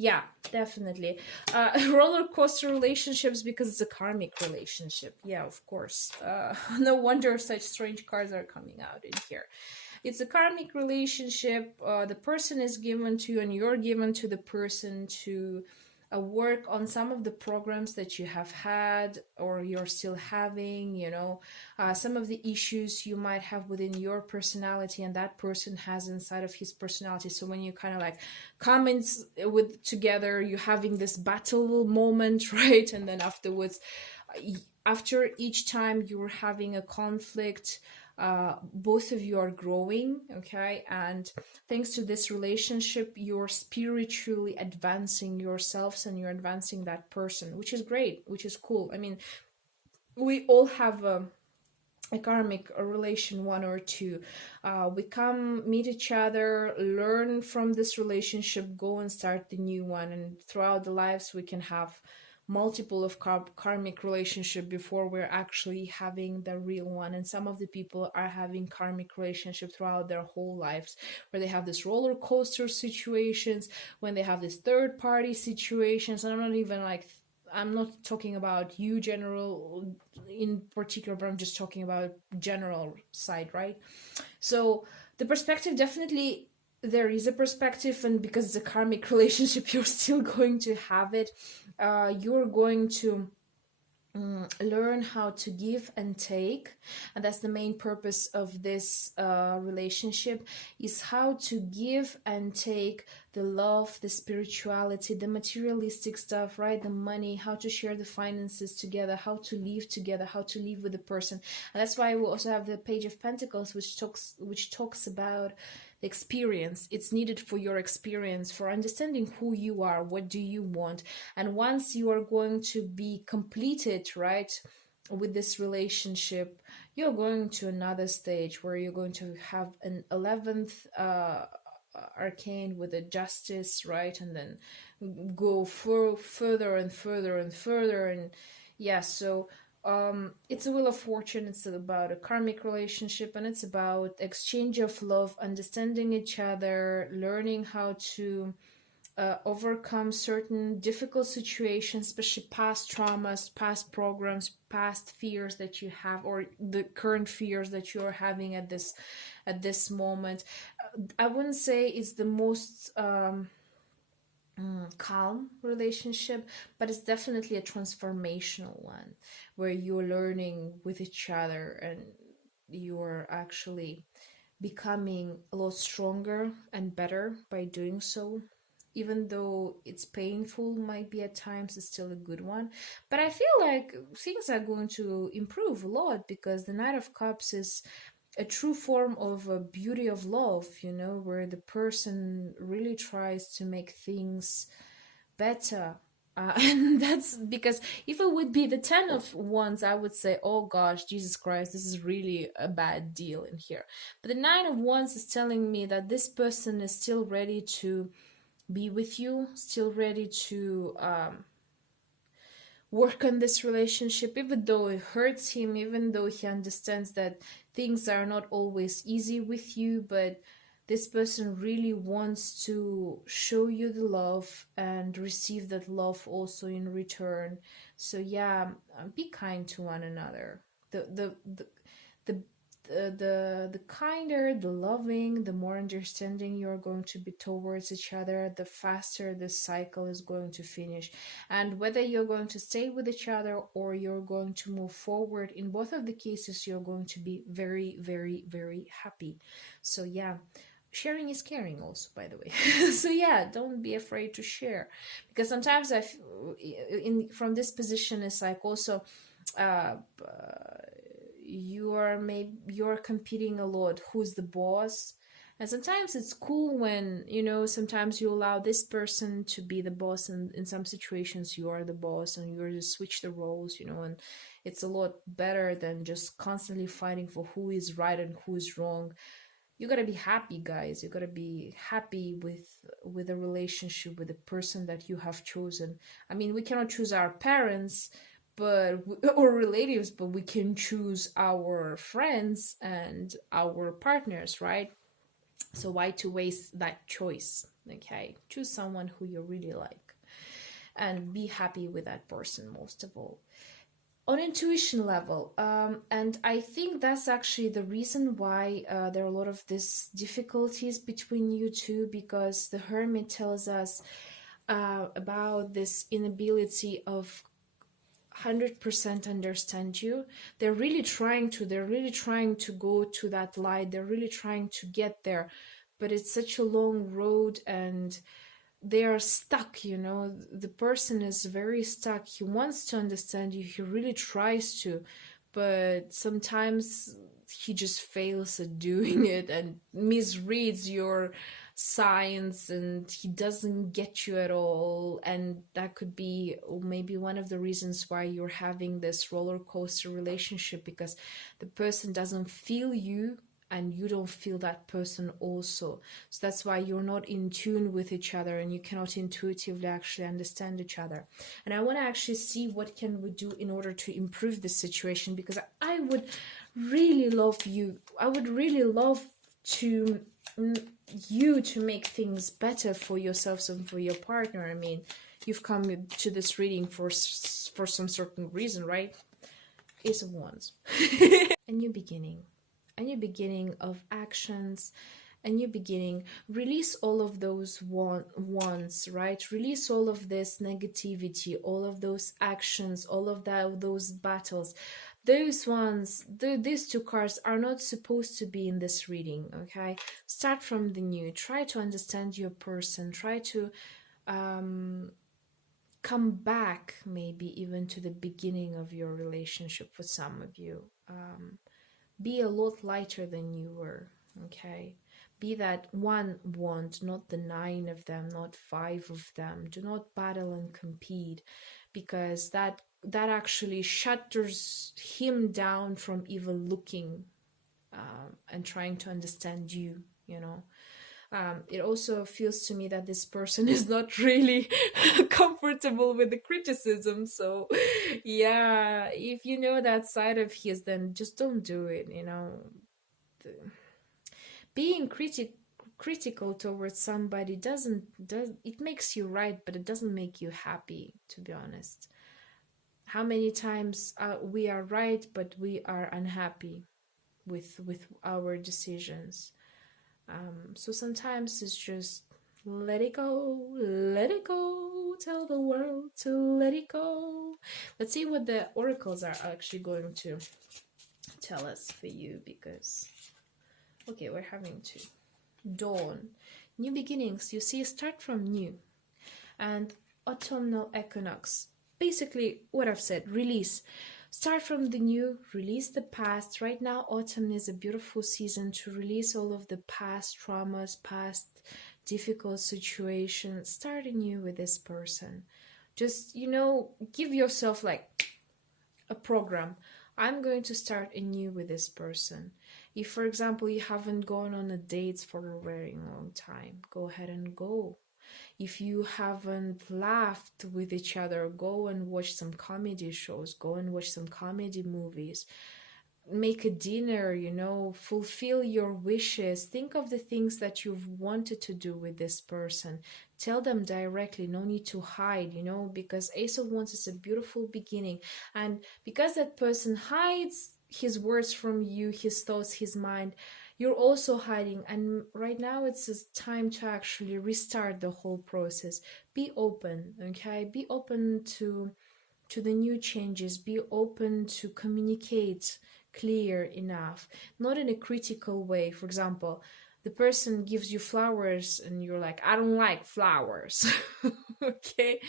Yeah, definitely. Roller coaster relationships, because it's a karmic relationship. Yeah, of course. No wonder such strange cards are coming out in here. It's a karmic relationship. The person is given to you, and you're given to the person to work on some of the programs that you have had or you're still having, some of the issues you might have within your personality and that person has inside of his personality. So when you kind of like come in with together, you're having this battle moment, right? And then afterwards, after each time you're having a conflict, both of you are growing, okay? And thanks to this relationship, you're spiritually advancing yourselves and you're advancing that person, which is great, which is cool. I mean, we all have a karmic relation, one or two. We come meet each other, learn from this relationship, go and start the new one, and throughout the lives we can have multiple of karmic relationship before we're actually having the real one. And some of the people are having karmic relationship throughout their whole lives, where they have this roller coaster situations, when they have this third party situations. And I'm not talking about you general in particular, but I'm just talking about general side, right? So the perspective, definitely there is a perspective, and because it's a karmic relationship, you're still going to have it. You're going to learn how to give and take, and that's the main purpose of this relationship, is how to give and take the love, the spirituality, the materialistic stuff, right? The money, how to share the finances together, how to live together, how to live with the person. And that's why we also have the Page of Pentacles, which talks about the experience. It's needed for your experience, for understanding who you are, what do you want. And once you are going to be completed, right, with this relationship, you're going to another stage where you're going to have an 11th arcane with a justice, right? And then go further and further and further. And yeah, so it's a wheel of fortune. It's about a karmic relationship, and it's about exchange of love, understanding each other, learning how to overcome certain difficult situations, especially past traumas, past programs, past fears that you have, or the current fears that you're having at this moment. I wouldn't say it's the most calm relationship, but it's definitely a transformational one, where you're learning with each other and you're actually becoming a lot stronger and better by doing so. Even though it's painful, might be at times, it's still a good one. But I feel like things are going to improve a lot, because the Knight of Cups is a true form of a beauty of love, where the person really tries to make things better. And that's because if it would be the 10 of Wands, I would say, oh gosh, Jesus Christ, this is really a bad deal in here. But the 9 of Wands is telling me that this person is still ready to be with you, still ready to work on this relationship, even though it hurts him, even though he understands that things are not always easy with you. But this person really wants to show you the love and receive that love also in return. So yeah, be kind to one another. The kinder, the loving, the more understanding you're going to be towards each other, the faster this cycle is going to finish. And whether you're going to stay with each other or you're going to move forward, in both of the cases, you're going to be very, very, very happy. So yeah, sharing is caring also, by the way. So yeah, don't be afraid to share, because sometimes from this position, it's like also you're competing a lot, who's the boss. And sometimes it's cool when sometimes you allow this person to be the boss, and in some situations you are the boss, and you just switch the roles, and it's a lot better than just constantly fighting for who is right and who is wrong. You gotta be happy, guys. You gotta be happy with a relationship with the person that you have chosen. I mean, we cannot choose our parents, or relatives, but we can choose our friends and our partners, right? So why to waste that choice? Okay, choose someone who you really like and be happy with that person, most of all. On intuition level, and I think that's actually the reason why there are a lot of these difficulties between you two, because the Hermit tells us about this inability of 100% understand you. They're really trying to go to that light. They're really trying to get there, but it's such a long road, and they are stuck. The person is very stuck. He wants to understand you, he really tries to, but sometimes he just fails at doing it and misreads your signs, and he doesn't get you at all. And that could be maybe one of the reasons why you're having this roller coaster relationship, because the person doesn't feel you and you don't feel that person also. So that's why you're not in tune with each other and you cannot intuitively actually understand each other. And I want to actually see what can we do in order to improve this situation, because I would really love you. I would really love to you to make things better for yourselves and for your partner. I mean, you've come to this reading for some certain reason, right? Ace of Wands. A new beginning. A new beginning of actions, a new beginning. Release all of those wants, right? Release all of this negativity, all of those actions, all of those battles. Those ones, these two cards are not supposed to be in this reading, okay? Start from the new. Try to understand your person. Try to come back maybe even to the beginning of your relationship for some of you. Be a lot lighter than you were, okay? Be that one want, not the 9 of them, not 5 of them. Do not battle and compete, because that actually shutters him down from even looking and trying to understand you, you know. It also feels to me that this person is not really comfortable with the criticism. So yeah, if you know that side of his, then just don't do it, you know. Being critical towards somebody does it makes you right, but it doesn't make you happy, to be honest. How many times we are right, but we are unhappy with our decisions. So sometimes it's just let it go, tell the world to let it go. Let's see what the oracles are actually going to tell us for you, because okay, we're having two. Dawn, new beginnings. You see, start from new. And autumnal equinox, basically what I've said, release. Start from the new, release the past. Right now, autumn is a beautiful season to release all of the past traumas, past difficult situations. Start anew with this person. Just, you know, give yourself like a program. I'm going to start anew with this person. If, for example, you haven't gone on a date for a very long time, go ahead and go. If you haven't laughed with each other, go and watch some comedy shows, go and watch some comedy movies, make a dinner, you know, fulfill your wishes. Think of the things that you've wanted to do with this person. Tell them directly, no need to hide, you know, because Ace of Wands is a beautiful beginning. And because that person hides his words from you, his thoughts, his mind, you're also hiding. And right now it's just time to actually restart the whole process. Be open, okay? Be open to the new changes. Be open to communicate clear enough, not in a critical way. For example, the person gives you flowers and you're like, I don't like flowers. Okay.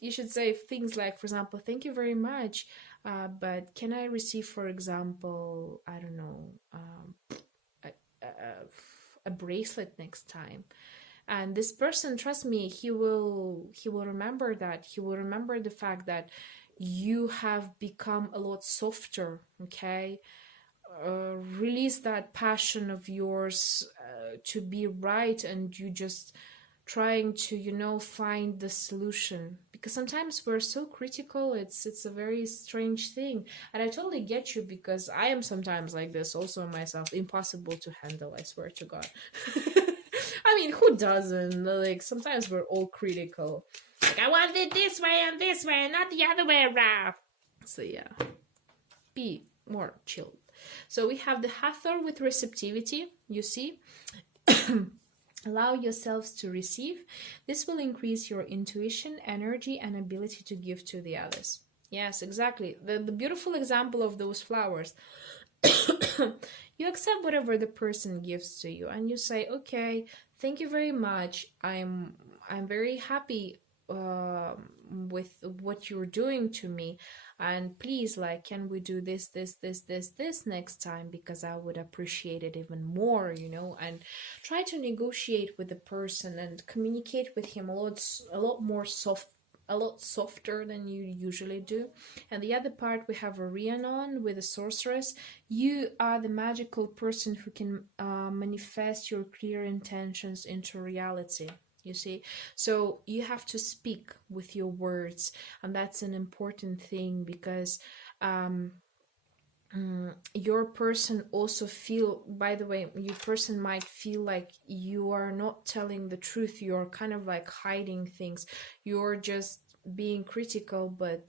You should say things like, for example, thank you very much, but can I receive, for example, I don't know, a bracelet next time? And this person, trust me, he will remember that. He will remember the fact that you have become a lot softer, okay? Release that passion of yours to be right, and you just trying to, you know, find the solution. Because sometimes we're so critical, it's a very strange thing. And I totally get you, because I am sometimes like this also myself. Impossible to handle, I swear to God. I mean, who doesn't? Like, sometimes we're all critical. Like, I want it this way, not the other way around. So yeah, be more chill. So we have the Hathor with receptivity, you see. Allow yourselves to receive. This will increase your intuition, energy, and ability to give to the others. Yes, exactly. The beautiful example of those flowers. You accept whatever the person gives to you, and you say, okay, thank you very much. I'm very happy with what you're doing to me, and please, like, can we do this next time, because I would appreciate it even more, and try to negotiate with the person and communicate with him a lot softer than you usually do. And the other part, we have a Rhiannon with a sorceress. You are the magical person who can manifest your clear intentions into reality. You see, so you have to speak with your words, and that's an important thing, because um, your person also feel, by the way, your person might feel like you are not telling the truth, you're kind of like hiding things, you're just being critical, but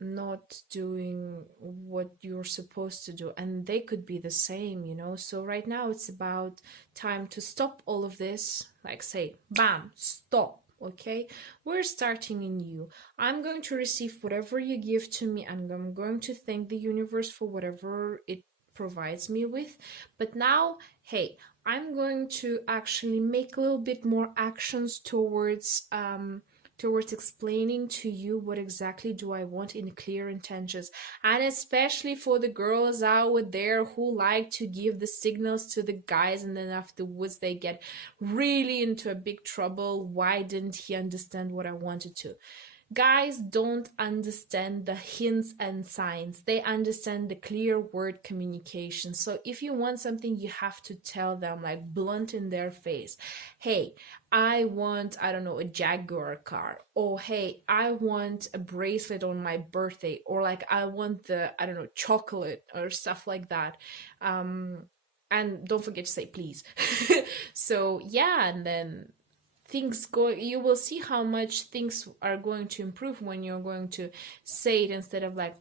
not doing what you're supposed to do, and they could be the same, so right now it's about time to stop all of this, like say bam, stop. Okay, we're starting anew. I'm going to receive whatever you give to me, and I'm going to thank the universe for whatever it provides me with. But now, hey, I'm going to actually make a little bit more actions towards explaining to you what exactly do I want in clear intentions. And especially for the girls out there who like to give the signals to the guys, and then afterwards they get really into a big trouble. Why didn't he understand what I wanted to? Guys don't understand the hints and signs. They understand the clear word communication. So if you want something, you have to tell them, like blunt in their face. Hey, I want, I don't know, a Jaguar car. Or hey, I want a bracelet on my birthday. Or like, I want the, I don't know, chocolate or stuff like that. And don't forget to say please. So yeah, and then things go, you will see how much things are going to improve when you're going to say it, instead of like,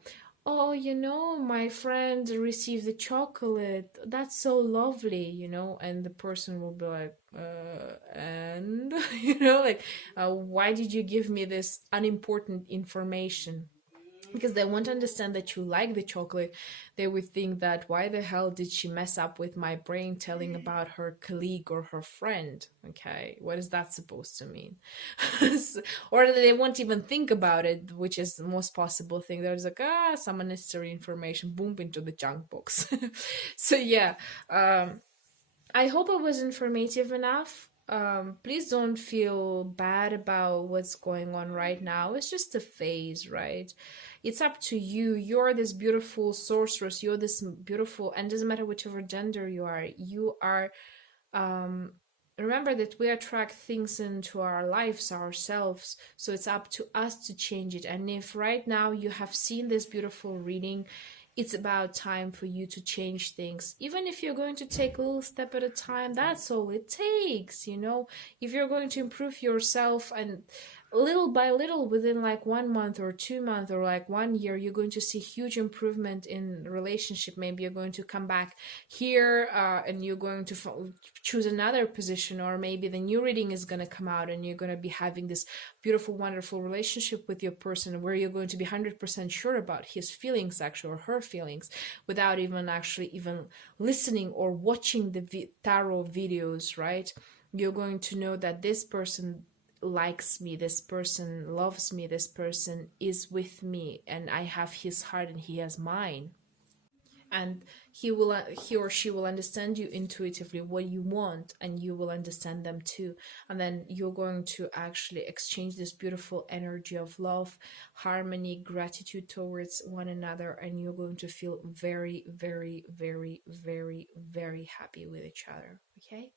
oh, my friend received the chocolate, that's so lovely, and the person will be like, and like, why did you give me this unimportant information? Because they won't understand that you like the chocolate. They would think that, why the hell did she mess up with my brain telling about her colleague or her friend? Okay, what is that supposed to mean? Or they won't even think about it, which is the most possible thing. There's like, some unnecessary information, boom, into the junk box. So yeah, I hope it was informative enough. Please don't feel bad about what's going on right now. It's just a phase, right? It's up to you. You're this beautiful sorceress. You're this beautiful, and doesn't matter whichever gender you are. You are. Um, Remember that we attract things into our lives ourselves. So it's up to us to change it. And if right now you have seen this beautiful reading, it's about time for you to change things. Even if you're going to take a little step at a time, that's all it takes, If you're going to improve yourself, and little by little, within like 1 month or 2 months or like 1 year, you're going to see huge improvement in relationship. Maybe you're going to come back here, and you're going to choose another position, or maybe the new reading is going to come out and you're going to be having this beautiful, wonderful relationship with your person, where you're going to be 100% sure about his feelings, actually, or her feelings, without even actually even listening or watching the tarot videos, right? You're going to know that this person likes me, this person loves me, this person is with me, and I have his heart and he has mine. And he or she will understand you intuitively what you want, and you will understand them too. And then you're going to actually exchange this beautiful energy of love, harmony, gratitude towards one another, and you're going to feel very, very, very, very, very happy with each other. Okay,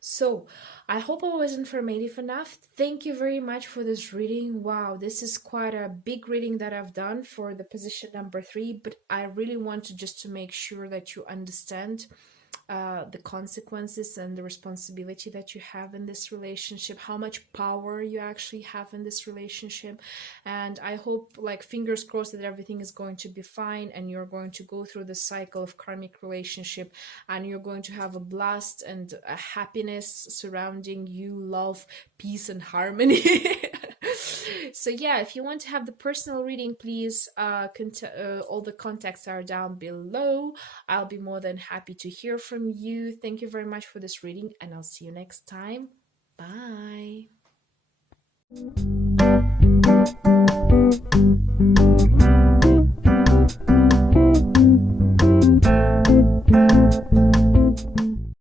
so I hope I was informative enough. Thank you very much for this reading. Wow, this is quite a big reading that I've done for the position number 3, but I really want to just to make sure that you understand the consequences and the responsibility that you have in this relationship, how much power you actually have in this relationship. And I hope, like, fingers crossed, that everything is going to be fine, and you're going to go through the cycle of karmic relationship, and you're going to have a blast and a happiness surrounding you, love, peace, and harmony. So yeah, if you want to have the personal reading, please all the contacts are down below. I'll be more than happy to hear from you. Thank you very much for this reading, and I'll see you next time. Bye.